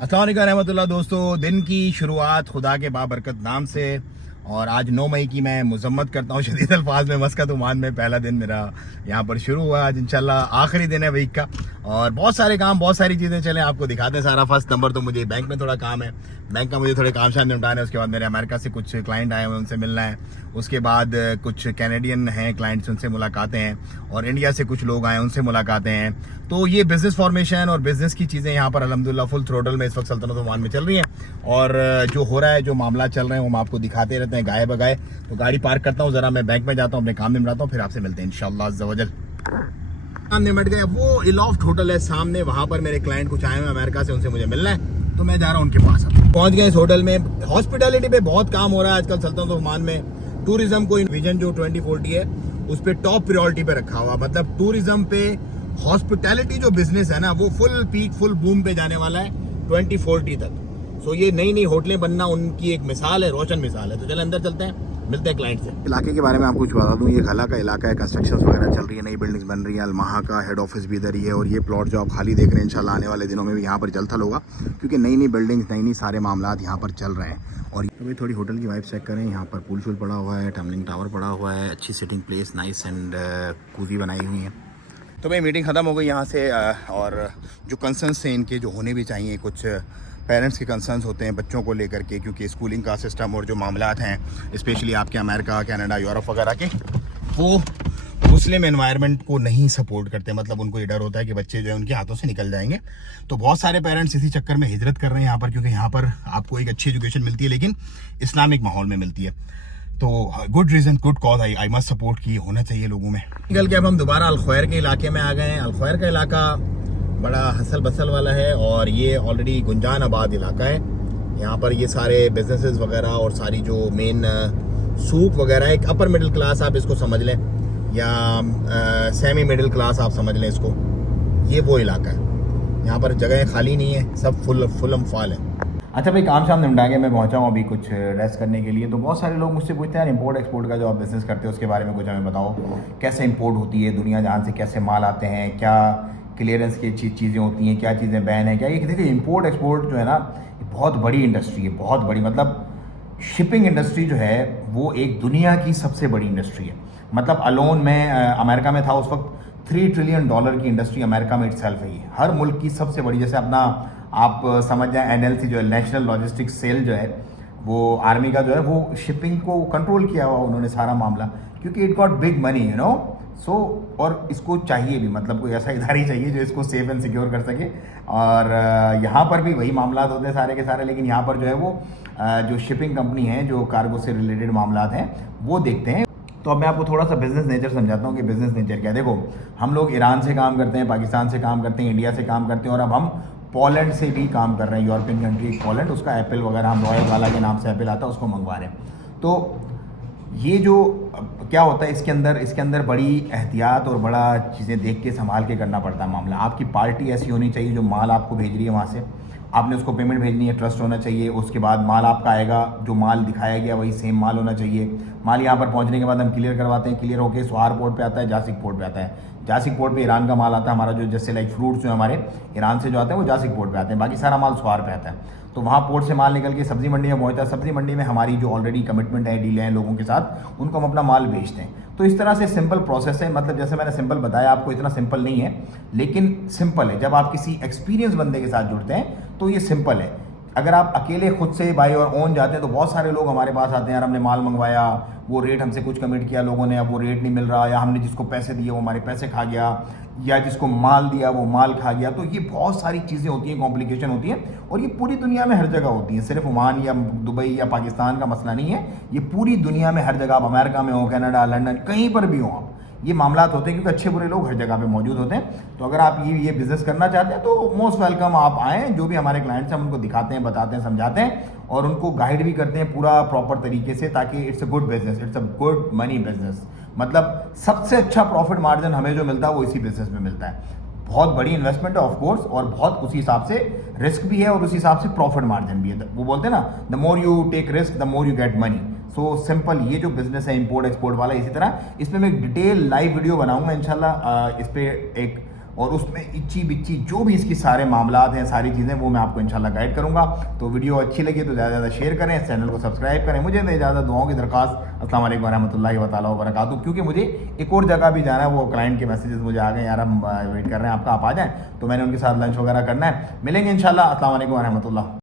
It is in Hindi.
अस्सलाम वालेकुम रहमतुल्लाह। दोस्तों, दिन की शुरुआत खुदा के बाबरकत नाम से। और आज 9 मई की मैं मजम्मत करता हूँ शदीद अल्फाज में। मस्कत ओमान में पहला दिन मेरा यहाँ पर शुरू हुआ। आज इंशाल्लाह आखिरी दिन है वीक का और बहुत सारे काम, बहुत सारी चीज़ें चलें आपको दिखाते हैं सारा। फर्स्ट नंबर तो मुझे बैंक में थोड़ा काम है, बैंक का मुझे थोड़े काम शाम निपटाने हैं। उसके बाद मेरे अमेरिका से कुछ क्लाइंट आए हुए हैं, उनसे मिलना है। उसके बाद कुछ कैनेडियन हैं क्लाइंट्स, उनसे मुलाकातें हैं। और इंडिया से कुछ लोग आए, उनसे मुलाकातें हैं। तो ये बिज़नेस फॉर्मेशन और बिज़नेस की चीज़ें यहाँ पर अल्हम्दुलिल्लाह फुल थ्रोटल में इस वक्त सल्तनत ओमान में चल रही हैं। और जो हो रहा है, जो मामला चल रहे हैं, वो हम आपको दिखाते रहते हैं गाए बगाए। तो गाड़ी पार्क करता हूँ, ज़रा मैं बैंक में जाता हूँ, अपने काम निपटाता हूँ, फिर आपसे मिलते हैं इंशाअल्लाह अज़्ज़ा वजल। काम निपट गए। वो इलॉफ्ट होटल है सामने, वहाँ पर मेरे क्लाइंट कुछ आए हुए अमेरिका से, उनसे मुझे मिलना है, तो मैं जा रहा हूँ उनके पास। पहुँच गए इस होटल में। हॉस्पिटैलिटी पे बहुत काम हो रहा है आजकल सल्तनत ओमान में। टूरिज्म को विजन जो 2040 है उस पर टॉप प्रायोरिटी पे रखा हुआ। मतलब टूरिज्म पे हॉस्पिटैलिटी जो बिजनेस है ना, वो फुल पीक फुल बूम पे जाने वाला है 2040 तक। सो ये नई नई होटलें बनना उनकी एक मिसाल है, रोशन मिसाल है। तो चले अंदर चलते हैं, मिलते हैं क्लाइंट से। इलाके के बारे में आपको कुछ बता दूं, ये खला का इलाका है, कंस्ट्रक्शन वगैरह चल रही है, नई बिल्डिंग्स बन रही है। अलमाहा का हेड ऑफिस भी इधर ही है। और ये प्लॉट जो आप खाली देख रहे हैं, इंशाल्लाह आने वाले दिनों में भी यहाँ पर जल्द थल होगा, क्योंकि नई नई बिल्डिंग्स, नई नई सारे मामला यहाँ पर चल रहे हैं। और अभी थोड़ी होटल की वाइब चेक करें। यहाँ पर पूल शूल पड़ा हुआ है, टम्बलिंग टावर पड़ा हुआ है, अच्छी sitting place, nice and cosy बनाई हुई है। तो भाई मीटिंग ख़त्म हो गई यहाँ से। और जो कंसर्न्स थे इनके, जो होने भी चाहिए, कुछ पेरेंट्स के कंसर्न्स होते हैं बच्चों को लेकर के, क्योंकि स्कूलिंग का सिस्टम और जो मामलात हैं स्पेशली आपके अमेरिका, कनाडा, यूरोप वगैरह के, वो मुस्लिम एनवायरनमेंट को नहीं सपोर्ट करते। मतलब उनको ये डर होता है कि बच्चे जो है उनके हाथों से निकल जाएंगे। तो बहुत सारे पेरेंट्स इसी चक्कर में हिजरत कर रहे हैं यहाँ पर, क्योंकि यहाँ पर आपको एक अच्छी एजुकेशन मिलती है, लेकिन इस्लामिक माहौल में मिलती है। तो good reason, good cause, I must support की होना चाहिए लोगों में। निकल के अब हम दोबारा अलखैर के इलाके में आ गए हैं। अलखैर का इलाका बड़ा हसल बसल वाला है और ये ऑलरेडी गुंजान आबाद इलाका है। यहाँ पर ये सारे बिजनेसेस वगैरह और सारी जो मेन सूक वगैरह, एक अपर मिडिल क्लास आप इसको समझ लें, या सेमी मिडिल क्लास आप समझ लें इसको। ये वो इलाका है, यहाँ पर जगह खाली नहीं है, सब फुल फाल है। अच्छा भाई, काम शाम निपटा के मैं पहुंचा हूँ अभी कुछ रेस्ट करने के लिए। तो बहुत सारे लोग मुझसे पूछते हैं इंपोर्ट एक्सपोर्ट का जो आप बिज़नेस करते हो उसके बारे में कुछ हमें बताओ। कैसे इंपोर्ट होती है दुनिया जहान से, कैसे माल आते हैं, क्या क्लियरेंस की चीज़ें होती हैं, क्या चीज़ें बैन है, क्या ये देखिए इंपोर्ट एक्सपोर्ट जो है ना, बहुत बड़ी इंडस्ट्री है, बहुत बड़ी। मतलब शिपिंग इंडस्ट्री जो है वो एक दुनिया की सबसे बड़ी इंडस्ट्री है। मतलब अलोन मैं अमेरिका में था उस वक्त, $3 ट्रिलियन की इंडस्ट्री अमेरिका में इटसेल्फ है। ये हर मुल्क की सबसे बड़ी, जैसे अपना आप समझ जाएं NLC जो है, नेशनल लॉजिस्टिक्स सेल जो है, वो आर्मी का जो है, वो शिपिंग को कंट्रोल किया हुआ उन्होंने सारा मामला, क्योंकि it got big money you know. So और इसको चाहिए भी, मतलब कोई ऐसा इदारा ही चाहिए जो इसको सेफ एंड सिक्योर कर सके। और यहाँ पर भी वही मामला होते हैं सारे के सारे, लेकिन यहाँ पर जो है वो जो शिपिंग कंपनी है, जो कार्गो से रिलेटेड मामला हैं, वो देखते हैं। तो अब मैं आपको थोड़ा सा बिजनेस नेचर समझाता हूँ कि बिजनेस नेचर क्या है। देखो, हम लोग ईरान से काम करते हैं, पाकिस्तान से काम करते हैं, इंडिया से काम करते हैं, और अब हम पोलैंड से भी काम कर रहे हैं। यूरोपियन कंट्री पोलैंड, उसका एप्पल वगैरह, हम रॉयल वाला के नाम से एप्पल आता है, उसको मंगवा रहे हैं। तो ये जो क्या होता है इसके अंदर बड़ी एहतियात और बड़ा चीज़ें देख के संभाल के करना पड़ता है मामला। आपकी पार्टी ऐसी होनी चाहिए, जो माल आपको भेज रही है वहाँ से, आपने उसको पेमेंट भेजनी है, ट्रस्ट होना चाहिए। उसके बाद माल आपका आएगा, जो माल दिखाया गया वही सेम माल होना चाहिए। माल यहाँ पर पहुँचने के बाद हम क्लियर करवाते हैं, क्लियर होकर स्वार पोर्ट पे आता है, जासिक पोर्ट पे आता है। जासिक पोर्ट पे ईरान का माल आता है हमारा, जो जैसे लाइक फ्रूट्स जो हमारे ईरान से जो आते हैं वो जासिक पोर्ट पे आते हैं, बाकी सारा माल स्वार पे आता है। तो वहाँ पोर्ट से माल निकल के सब्जी मंडी में पहुँचता है। सब्जी मंडी में हमारी जो ऑलरेडी कमिटमेंट है, डील है लोगों के साथ, उनको हम अपना माल बेचते हैं। तो इस तरह से सिंपल प्रोसेस है। मतलब जैसे मैंने सिंपल बताया आपको, इतना सिंपल नहीं है, लेकिन सिंपल है। जब आप किसी एक्सपीरियंस बंदे के साथ जुड़ते हैं तो ये सिंपल है। अगर आप अकेले खुद से बाई और ओन जाते हैं तो बहुत सारे लोग हमारे पास आते हैं, यार हमने माल मंगवाया, वो रेट हमसे कुछ कमिट किया लोगों ने, अब वो रेट नहीं मिल रहा, या हमने जिसको पैसे दिए वो हमारे पैसे खा गया, या जिसको माल दिया वो माल खा गया। तो ये बहुत सारी चीज़ें होती हैं, कॉम्प्लिकेशन होती हैं, और ये पूरी दुनिया में हर जगह होती हैं। सिर्फ ओमान या दुबई या पाकिस्तान का मसला नहीं है, ये पूरी दुनिया में हर जगह, आप अमेरिका में हो, कनाडा, लंदन, कहीं पर भी हो आप, ये मामलात होते हैं, क्योंकि अच्छे बुरे लोग हर जगह पे मौजूद होते हैं। तो अगर आप ये बिज़नेस करना चाहते हैं तो मोस्ट वेलकम, आप आएँ। जो भी हमारे क्लाइंट्स हैं हम उनको दिखाते हैं, बताते हैं, समझाते हैं, और उनको गाइड भी करते हैं पूरा प्रॉपर तरीके से, ताकि it's a good business, it's a good money business. मतलब सबसे अच्छा प्रॉफिट मार्जिन हमें जो मिलता है वो इसी बिजनेस में मिलता है। बहुत बड़ी इन्वेस्टमेंट है ऑफ कोर्स, और बहुत उसी हिसाब से रिस्क भी है, और उसी हिसाब से प्रॉफिट मार्जिन भी है। वो बोलते हैं ना, the more you take risk the more you get money. So simple ये जो बिजनेस है इंपोर्ट एक्सपोर्ट वाला, इसी तरह इसमें मैं एक डिटेल लाइव वीडियो बनाऊंगा इंशाल्लाह। इस पर एक और उसमें इच्ची बिच्ची जो भी इसकी सारे मामलात हैं, सारी चीज़ें, वो मैं आपको इंशाल्लाह गाइड करूँगा। तो वीडियो अच्छी लगी तो ज़्यादा से ज़्यादा शेयर करें, चैनल को सब्सक्राइब करें। मुझे दे इजाज़त, दुआओं की दरख्वास्त। अस्सलाम वालेकुम रहमतुल्लाहि व तआला व बरकातुहू। क्योंकि मुझे एक और जगह भी जाना है, वो क्लाइंट के मैसेजेस मुझे आ गए, यार हम वेट कर रहे हैं आपका, आप आ जाएँ। तो मैंने उनके साथ लंच वगैरह करना है। मिलेंगे इंशाल्लाह। अस्सलाम वालेकुम रहमतुल्लाह।